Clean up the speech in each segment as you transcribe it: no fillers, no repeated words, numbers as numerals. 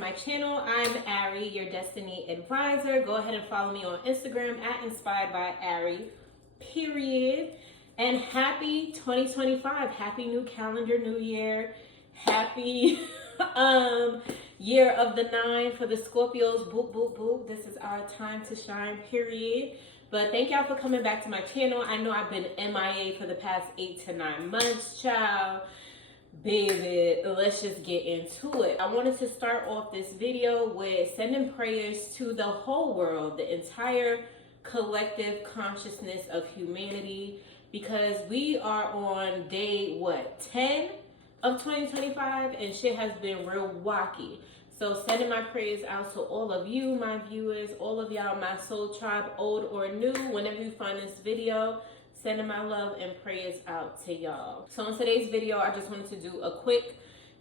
my channel. I'm Ari, your Destiny Advisor. Go ahead and follow me on Instagram at Inspired by Ari, period. And happy 2025. Happy new calendar, new year. Happy year of the 9 for the Scorpios. Boop, boop, boop. This is our time to shine, period. But thank y'all for coming back to my channel. I know I've been MIA for the past 8 to 9 months, child. Baby, let's just get into it. I wanted to start off this video with sending prayers to the whole world, the entire collective consciousness of humanity, because we are on day, 10 of 2025, and shit has been real wacky. So sending my prayers out to all of you, my viewers, all of y'all, my soul tribe, old or new, whenever you find this video, sending my love and prayers out to y'all. So in today's video, I just wanted to do a quick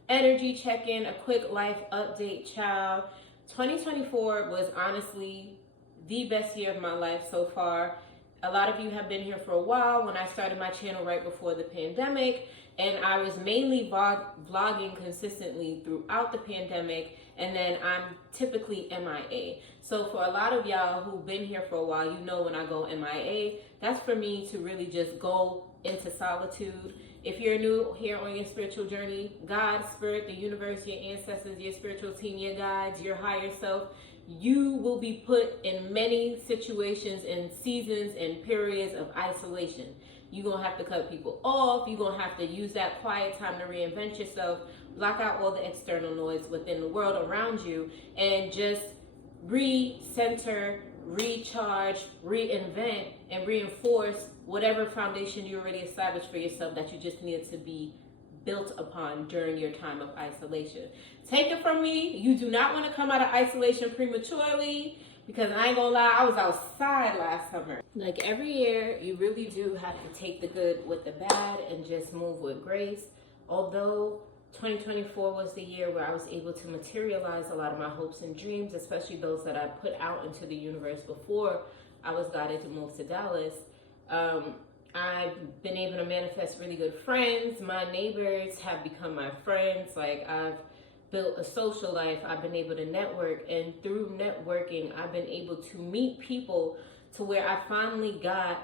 energy check-in, a quick life update, child. 2024 was honestly the best year of my life so far. A lot of you have been here for a while. When I started my channel right before the pandemic, and I was mainly vlogging consistently throughout the pandemic, and then I'm typically MIA. So for a lot of y'all who've been here for a while, you know when I go MIA, that's for me to really just go into solitude. If you're new here on your spiritual journey, God, Spirit, the universe, your ancestors, your spiritual team, your guides, your higher self, you will be put in many situations and seasons and periods of isolation. You're going to have to cut people off. You're going to have to use that quiet time to reinvent yourself, block out all the external noise within the world around you, and just recenter, recharge, reinvent, and reinforce whatever foundation you already established for yourself that you just needed to be built upon during your time of isolation. Take it from me, you do not want to come out of isolation prematurely, because I ain't gonna lie, I was outside last summer. Like every year, you really do have to take the good with the bad and just move with grace. Although 2024 was the year where I was able to materialize a lot of my hopes and dreams, especially those that I put out into the universe before I was guided to move to Dallas. I've been able to manifest really good friends. My neighbors have become my friends. Like, I've built a social life. I've been able to network, and through networking, I've been able to meet people to where I finally got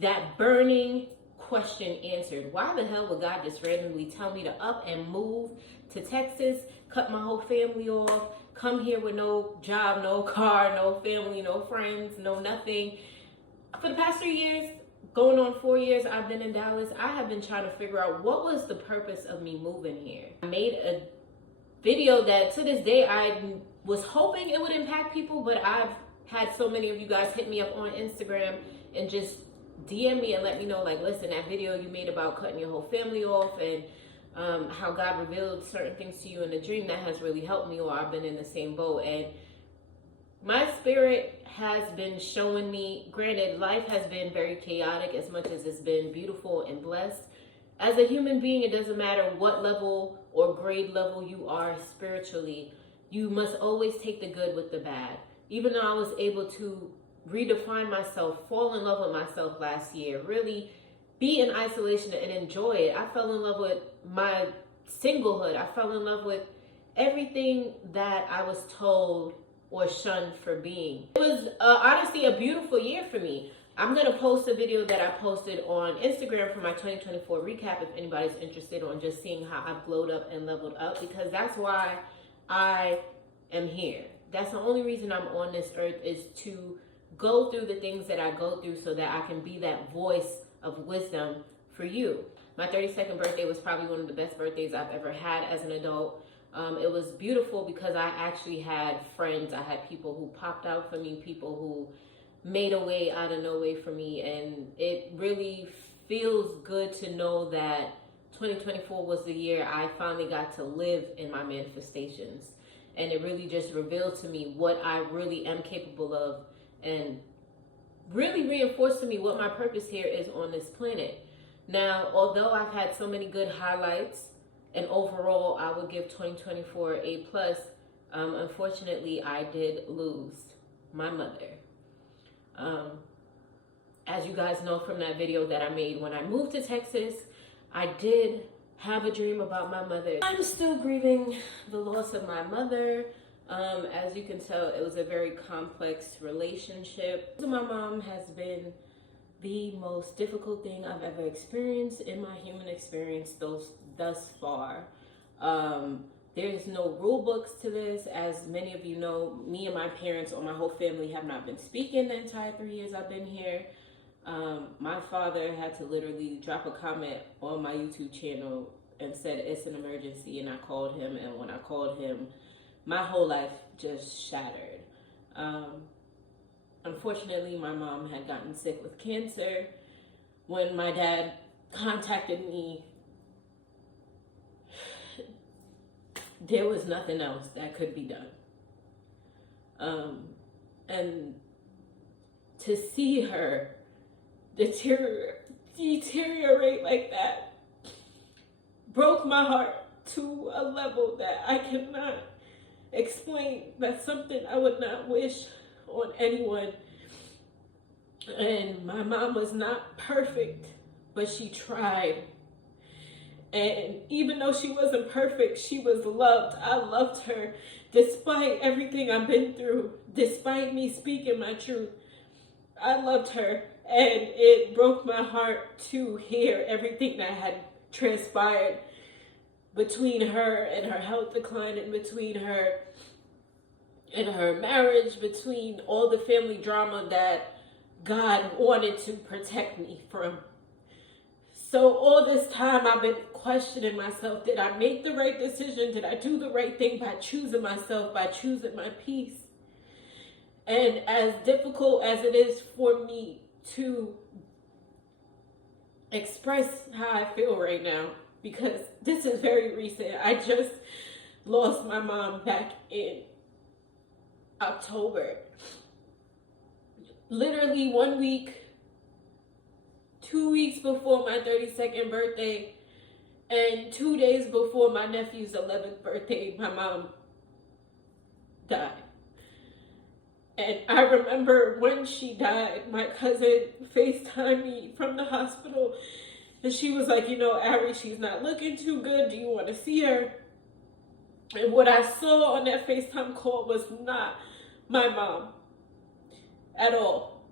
that burning question answered. Why the hell would God just randomly tell me to up and move to Texas, cut my whole family off, come here with no job, no car, no family, no friends, no nothing? For the past 3 years, going on 4 years, I've been in Dallas. I have been trying to figure out what was the purpose of me moving here. I made a video that to this day I was hoping it would impact people, but I've had so many of you guys hit me up on Instagram and just DM me and let me know, like, listen, that video you made about cutting your whole family off and how God revealed certain things to you in a dream, that has really helped me, or I've been in the same boat. And my spirit has been showing me, granted, life has been very chaotic as much as it's been beautiful and blessed. As a human being, it doesn't matter what level or grade level you are spiritually, you must always take the good with the bad. Even though I was able to redefine myself, fall in love with myself last year, really be in isolation and enjoy it. I fell in love with my singlehood. I fell in love with everything that I was told or shunned for being. It was honestly a beautiful year for me. I'm going to post a video that I posted on Instagram for my 2024 recap if anybody's interested on just seeing how I've glowed up and leveled up, because that's why I am here. That's the only reason I'm on this earth, is to go through the things that I go through so that I can be that voice of wisdom for you. My 32nd birthday was probably one of the best birthdays I've ever had as an adult. It was beautiful because I actually had friends. I had people who popped out for me, people who made a way out of no way for me, and it really feels good to know that 2024 was the year I finally got to live in my manifestations, and it really just revealed to me what I really am capable of, and really reinforced to me what my purpose here is on this planet. Now, although I've had so many good highlights, and overall I would give 2024 A+, unfortunately I did lose my mother. As you guys know from that video that I made when I moved to Texas, I did have a dream about my mother. I'm still grieving the loss of my mother. As you can tell, it was a very complex relationship. My mom has been the most difficult thing I've ever experienced in my human experience thus far. There's no rule books to this. As many of you know, me and my parents or my whole family have not been speaking the entire 3 years I've been here. My father had to literally drop a comment on my YouTube channel and said it's an emergency, and I called him, and when I called him, my whole life just shattered. Unfortunately, my mom had gotten sick with cancer. When my dad contacted me, there was nothing else that could be done. And to see her deteriorate like that broke my heart to a level that I cannot explain. That's something I would not wish on anyone. And my mom was not perfect, but she tried. And even though she wasn't perfect, she was loved. I loved her despite everything I've been through, despite me speaking my truth. I loved her, and it broke my heart to hear everything that had transpired between her and her health decline, and between her and her marriage, between all the family drama that God wanted to protect me from. So all this time I've been questioning myself. Did I make the right decision? Did I do the right thing by choosing myself, by choosing my peace? And as difficult as it is for me to express how I feel right now, because this is very recent. I just lost my mom back in October. Literally 1 week, 2 weeks before my 32nd birthday, and 2 days before my nephew's 11th birthday, my mom died. And I remember when she died, my cousin FaceTimed me from the hospital, and she was like, Ari, she's not looking too good. Do you want to see her? And what I saw on that FaceTime call was not my mom at all.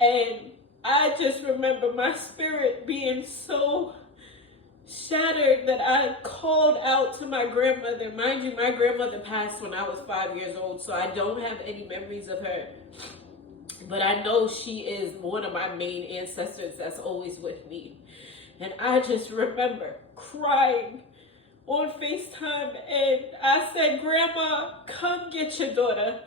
And I just remember my spirit being so shattered that I called out to my grandmother. Mind you, my grandmother passed when I was 5 years old, so I don't have any memories of her. But I know she is one of my main ancestors that's always with me. And I just remember crying on FaceTime, and I said, Grandma, come get your daughter.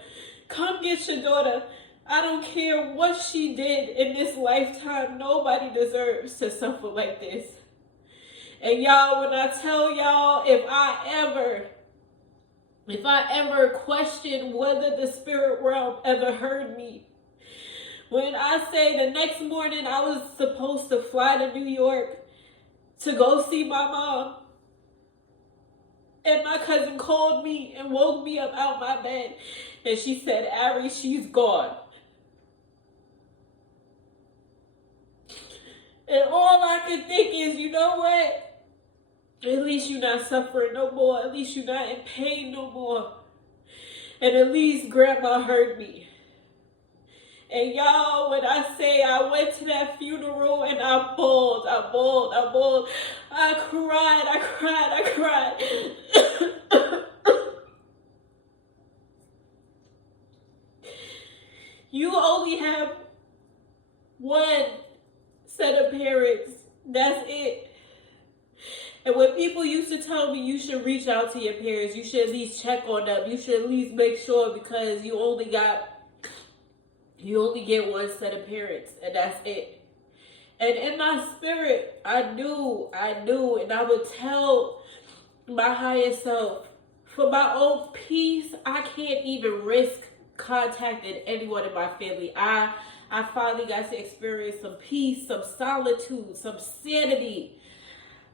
Come get your daughter. I don't care what she did in this lifetime. Nobody deserves to suffer like this. And y'all, when I tell y'all, if I ever question whether the spirit realm ever heard me, when I say the next morning I was supposed to fly to New York to go see my mom, and my cousin called me and woke me up out my bed, and she said, Ari, she's gone. And all I can think is, you know what? At least you're not suffering no more. At least you're not in pain no more. And at least Grandma heard me. And y'all, when I say I went to that funeral and I bawled. I cried. You only have one set of parents. That's it. And when people used to tell me you should reach out to your parents, you should at least check on them, you should at least make sure, because you only get one set of parents, and that's it. And in my spirit, I knew, and I would tell my higher self, for my own peace, I can't even risk contacting anyone in my family. I finally got to experience some peace, some solitude, some sanity.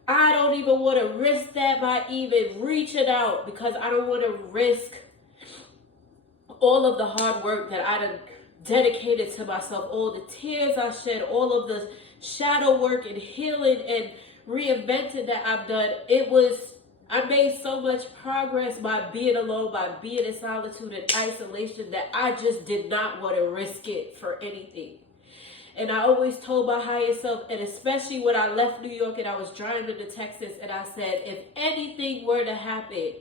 I don't even want to risk that by even reaching out, because I don't want to risk all of the hard work that I done dedicated to myself, all the tears I shed, all of the shadow work and healing and reinvented that I've done, I made so much progress by being alone, by being in solitude and isolation, that I just did not want to risk it for anything. And I always told my higher self, and especially when I left New York and I was driving to Texas, and I said, if anything were to happen,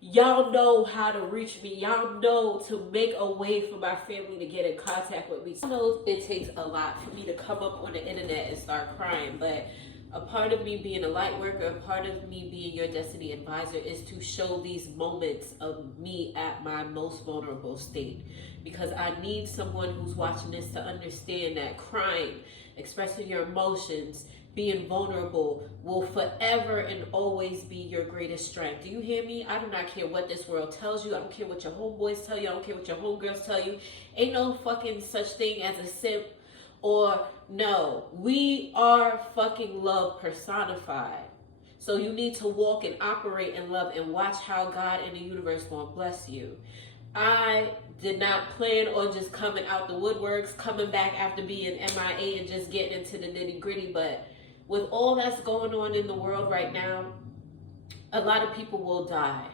y'all know how to reach me. Y'all know to make a way for my family to get in contact with me. I know it takes a lot for me to come up on the internet and start crying, but a part of me being a light worker, a part of me being your destiny advisor, is to show these moments of me at my most vulnerable state. Because I need someone who's watching this to understand that crying, expressing your emotions, being vulnerable will forever and always be your greatest strength. Do you hear me? I do not care what this world tells you. I don't care what your homeboys tell you. I don't care what your homegirls tell you. Ain't no fucking such thing as a simp. Or no, we are fucking love personified. So you need to walk and operate in love and watch how God and the universe gonna bless you. I did not plan on just coming out the woodworks, coming back after being MIA and just getting into the nitty gritty. But with all that's going on in the world right now, a lot of people will die.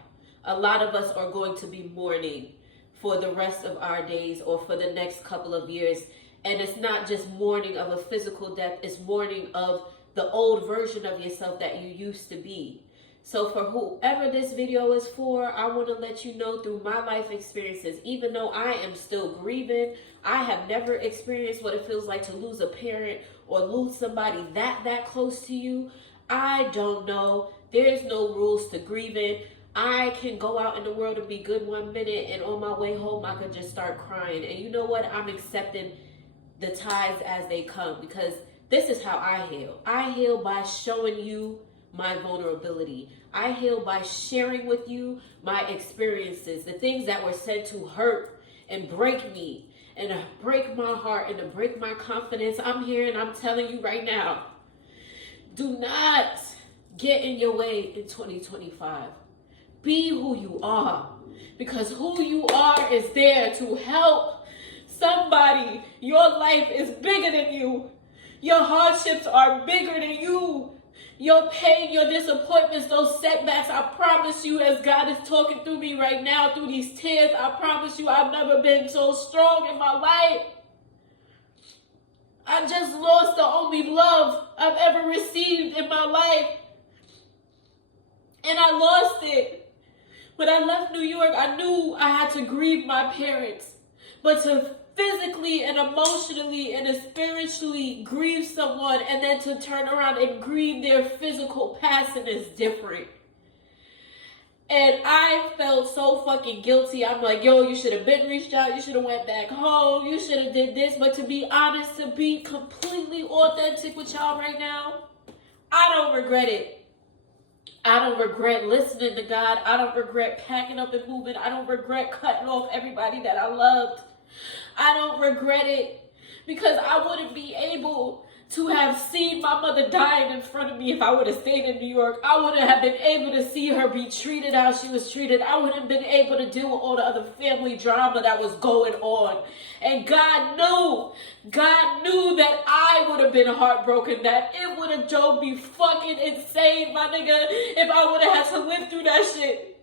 A lot of us are going to be mourning for the rest of our days or for the next couple of years. And it's not just mourning of a physical death, it's mourning of the old version of yourself that you used to be. So for whoever this video is for, I want to let you know through my life experiences, even though I am still grieving, I have never experienced what it feels like to lose a parent or lose somebody that close to you. I don't know. There's no rules to grieving. I can go out in the world and be good one minute, and on my way home, I could just start crying. And you know what? I'm accepting the tides as they come, because this is how I heal. I heal by showing you my vulnerability. I heal by sharing with you my experiences, the things that were said to hurt and break me and to break my heart and to break my confidence. I'm here and I'm telling you right now, do not get in your way in 2025. Be who you are, because who you are is there to help somebody. Your life is bigger than you. Your hardships are bigger than you. Your pain, your disappointments, those setbacks, I promise you, as God is talking through me right now, through these tears, I promise you, I've never been so strong in my life. I just lost the only love I've ever received in my life. And I lost it. When I left New York, I knew I had to grieve my parents. But to physically and emotionally and spiritually grieve someone and then to turn around and grieve their physical passing is different. And I felt so fucking guilty. I'm like, yo, you should have been reached out. You should have went back home. You should have did this. But to be honest, to be completely authentic with y'all right now, I don't regret it. I don't regret listening to God. I don't regret packing up and moving. I don't regret cutting off everybody that I loved. I don't regret it, because I wouldn't be able to have seen my mother dying in front of me if I would have stayed in New York. I wouldn't have been able to see her be treated how she was treated. I wouldn't have been able to deal with all the other family drama that was going on. And God knew that I would have been heartbroken, that it would have drove me fucking insane, my nigga, if I would have had to live through that shit.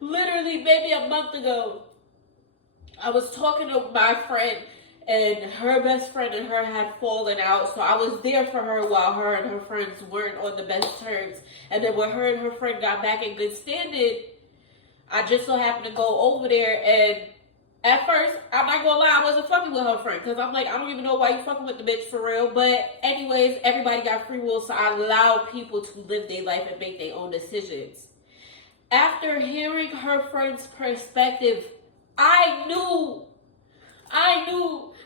Literally, maybe a month ago, I was talking to my friend, and her best friend and her had fallen out. So I was there for her while her and her friends weren't on the best terms. And then when her and her friend got back in good standing, I just so happened to go over there. And at first, I'm not gonna lie, I wasn't fucking with her friend, because I'm like, I don't even know why you fucking with the bitch for real. But anyways, everybody got free will, so I allowed people to live their life and make their own decisions. After hearing her friend's perspective, I knew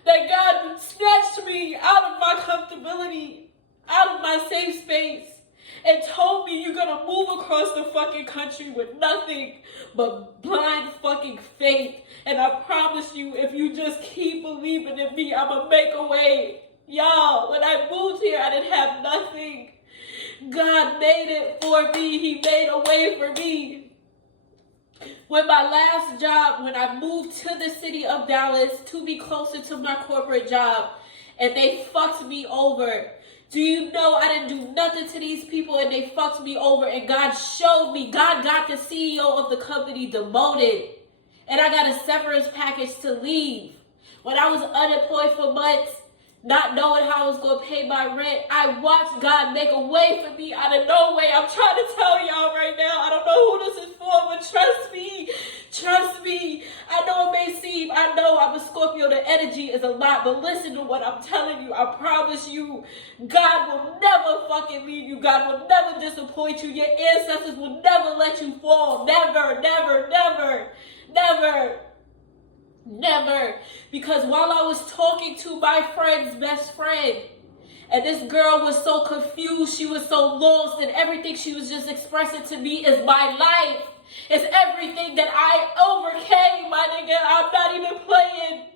that God snatched me out of my comfortability, out of my safe space, and told me, you're gonna move across the fucking country with nothing but blind fucking faith. And I promise you, if you just keep believing in me, I'm gonna make a way. Y'all, when I moved here, I didn't have nothing. God made it for me. He made a way for me. When my last job, when I moved to the city of Dallas to be closer to my corporate job, and they fucked me over, Do you know I didn't do nothing to these people and they fucked me over, and God showed me, God got the CEO of the company demoted, and I got a severance package to leave. When I was unemployed for months, not knowing how I was going to pay my rent, I watched God make a way for me out of no way. I'm trying to tell y'all right now, I don't know who this is for, but trust me. Trust me. I know it may seem, I know I'm a Scorpio, the energy is a lot, but listen to what I'm telling you. I promise you, God will never fucking leave you. God will never disappoint you. Your ancestors will never let you fall. Never, never, never, never. Never. Because while I was talking to my friend's best friend, and this girl was so confused, she was so lost, and everything she was just expressing to me is my life. It's everything that I overcame, my nigga. I'm not even playing.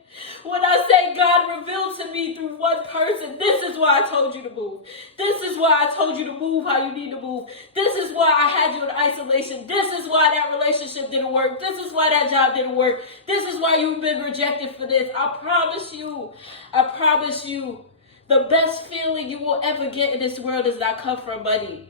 When I say God revealed to me through one person, this is why I told you to move. This is why I told you to move how you need to move. This is why I had you in isolation. This is why that relationship didn't work. This is why that job didn't work. This is why you've been rejected for this. I promise you, the best feeling you will ever get in this world does not come from money.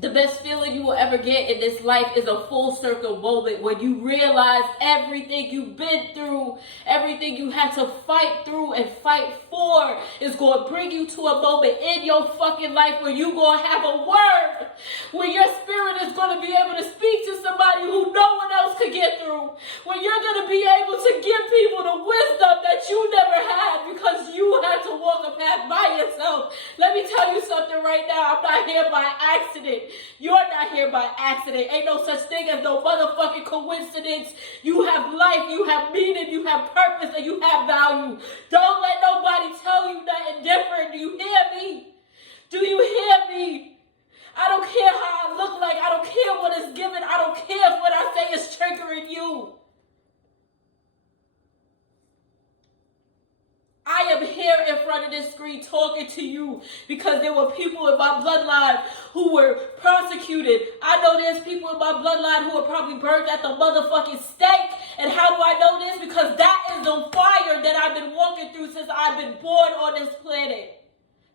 The best feeling you will ever get in this life is a full circle moment when you realize everything you've been through, everything you had to fight through and fight for is going to bring you to a moment in your fucking life where you're going to have a word, where your spirit is going to be able to speak to somebody who no one else could get through, where you're going to be able to give people the wisdom that you never had because you had to walk a path by yourself. Let me tell you something right now. I'm not here by accident. You're not here by accident. Ain't no such thing as no motherfucking coincidence. You have life, you have meaning, you have purpose, and you have value. Don't let nobody tell you nothing different. Do you hear me? Do you hear me? I don't care how I look like. I don't care what is given. I don't care if what I say is triggering you. I am here in front of this screen talking to you because there were people in my bloodline who were prosecuted. I know there's people in my bloodline who are probably burned at the motherfucking stake. And how do I know this? Because that is the fire that I've been walking through since I've been born on this planet.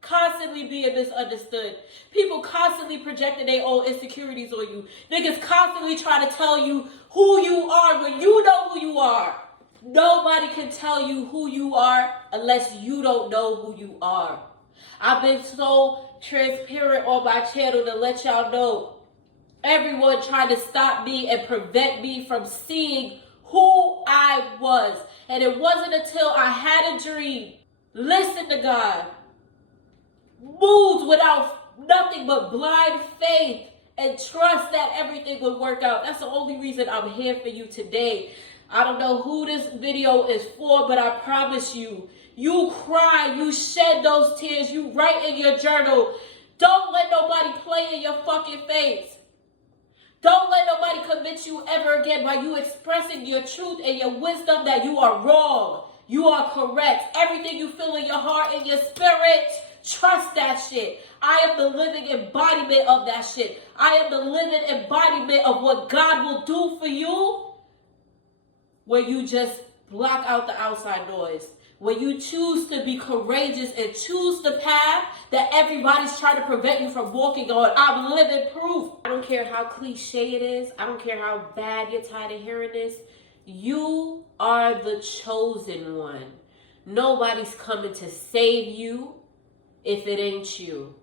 Constantly being misunderstood. People constantly projecting their own insecurities on you. Niggas constantly trying to tell you who you are when you know who you are. Nobody can tell you who you are unless you don't know who you are. I've been so transparent on my channel to let y'all know. Everyone tried to stop me and prevent me from seeing who I was. And it wasn't until I had a dream, listened to God, moved without nothing but blind faith, and trust that everything would work out. That's the only reason I'm here for you today. I don't know who this video is for, but I promise you, you cry, you shed those tears, you write in your journal. Don't let nobody play in your fucking face. Don't let nobody convince you ever again by you expressing your truth and your wisdom that you are wrong. You are correct. Everything you feel in your heart and your spirit, trust that shit. I am the living embodiment of that shit. I am the living embodiment of what God will do for you. Where you just block out the outside noise. Where you choose to be courageous and choose the path that everybody's trying to prevent you from walking on. I'm living proof. I don't care how cliche it is. I don't care how bad you're tired of hearing this. You are the chosen one. Nobody's coming to save you if it ain't you.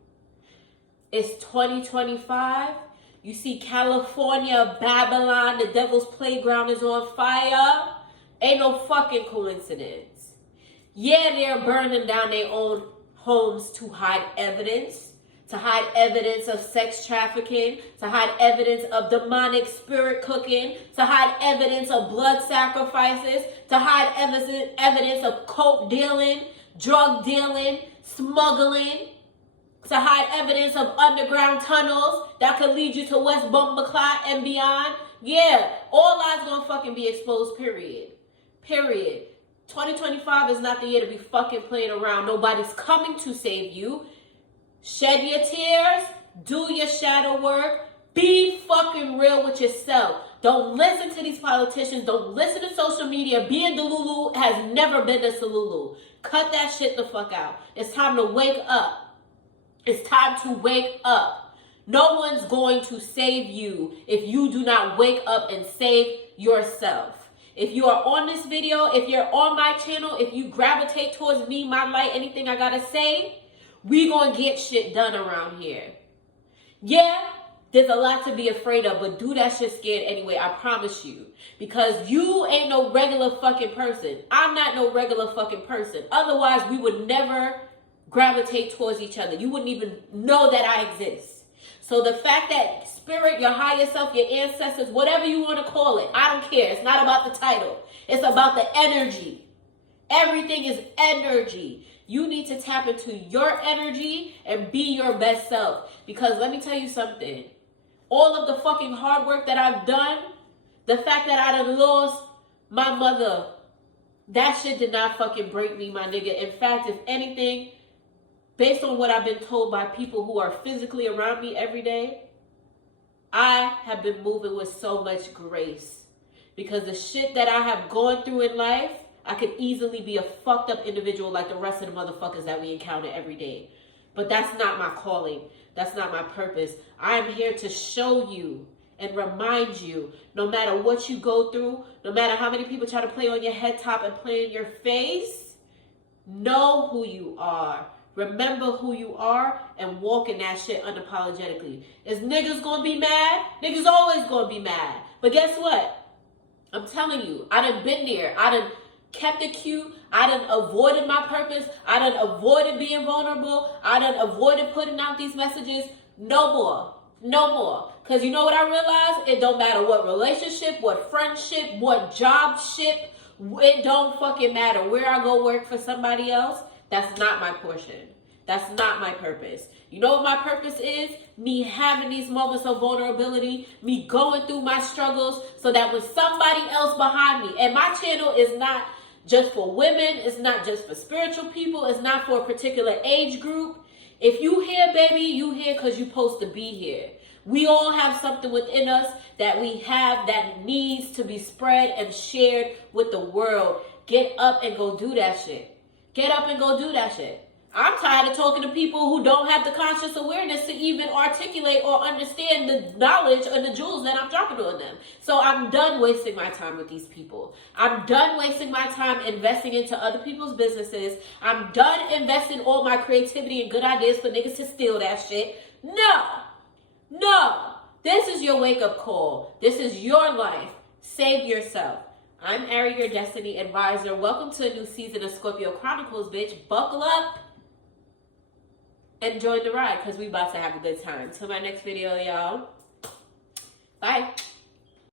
It's 2025. You see California, Babylon, the devil's playground is on fire. Ain't no fucking coincidence. Yeah, they're burning down their own homes to hide evidence of sex trafficking, to hide evidence of demonic spirit cooking, to hide evidence of blood sacrifices, to hide evidence of coke dealing, drug dealing, smuggling, to hide evidence of underground tunnels that could lead you to West Bumbleclot and beyond. Yeah, all lies gonna fucking be exposed, period. Period. 2025 is not the year to be fucking playing around. Nobody's coming to save you. Shed your tears. Do your shadow work. Be fucking real with yourself. Don't listen to these politicians. Don't listen to social media. Being Delulu has never been a Salulu. Cut that shit the fuck out. It's time to wake up. It's time to wake up. No one's going to save you if you do not wake up and save yourself. If you are on this video, if you're on my channel, if you gravitate towards me, my light, anything I gotta say, we gonna get shit done around here. Yeah, there's a lot to be afraid of, but do that shit scared anyway, I promise you. Because you ain't no regular fucking person. I'm not no regular fucking person. Otherwise, we would never gravitate towards each other. You wouldn't even know that I exist. So the fact that spirit, your higher self, your ancestors, whatever you want to call it, I don't care. It's not about the title. It's about the energy. Everything is energy. You need to tap into your energy and be your best self. Because let me tell you something. All of the fucking hard work that I've done, the fact that I done lost my mother, that shit did not fucking break me, my nigga. In fact, if anything, based on what I've been told by people who are physically around me every day, I have been moving with so much grace. Because the shit that I have gone through in life, I could easily be a fucked up individual like the rest of the motherfuckers that we encounter every day. But that's not my calling. That's not my purpose. I am here to show you and remind you, no matter what you go through, no matter how many people try to play on your head top and play in your face, know who you are. Remember who you are and walk in that shit unapologetically. Is niggas gonna be mad? Niggas always gonna be mad. But guess what? I'm telling you, I done been there. I done kept it cute. I done avoided my purpose. I done avoided being vulnerable. I done avoided putting out these messages. No more. No more. Because you know what I realized? It don't matter what relationship, what friendship, what job ship. It don't fucking matter where I go work for somebody else. That's not my portion. That's not my purpose. You know what my purpose is? Me having these moments of vulnerability, me going through my struggles so that when somebody else behind me, and my channel is not just for women, it's not just for spiritual people, it's not for a particular age group. If you here, baby, you here because you're supposed to be here. We all have something within us that we have that needs to be spread and shared with the world. Get up and go do that shit. Get up and go do that shit. I'm tired of talking to people who don't have the conscious awareness to even articulate or understand the knowledge and the jewels that I'm dropping on them. So I'm done wasting my time with these people. I'm done wasting my time investing into other people's businesses. I'm done investing all my creativity and good ideas for niggas to steal that shit. No. This is your wake-up call. This is your life. Save yourself. I'm ARIE, your Destiny Advisor. Welcome to a new season of Scorpio Chronicles, bitch. Buckle up and join the ride because we about to have a good time. Till my next video, y'all. Bye.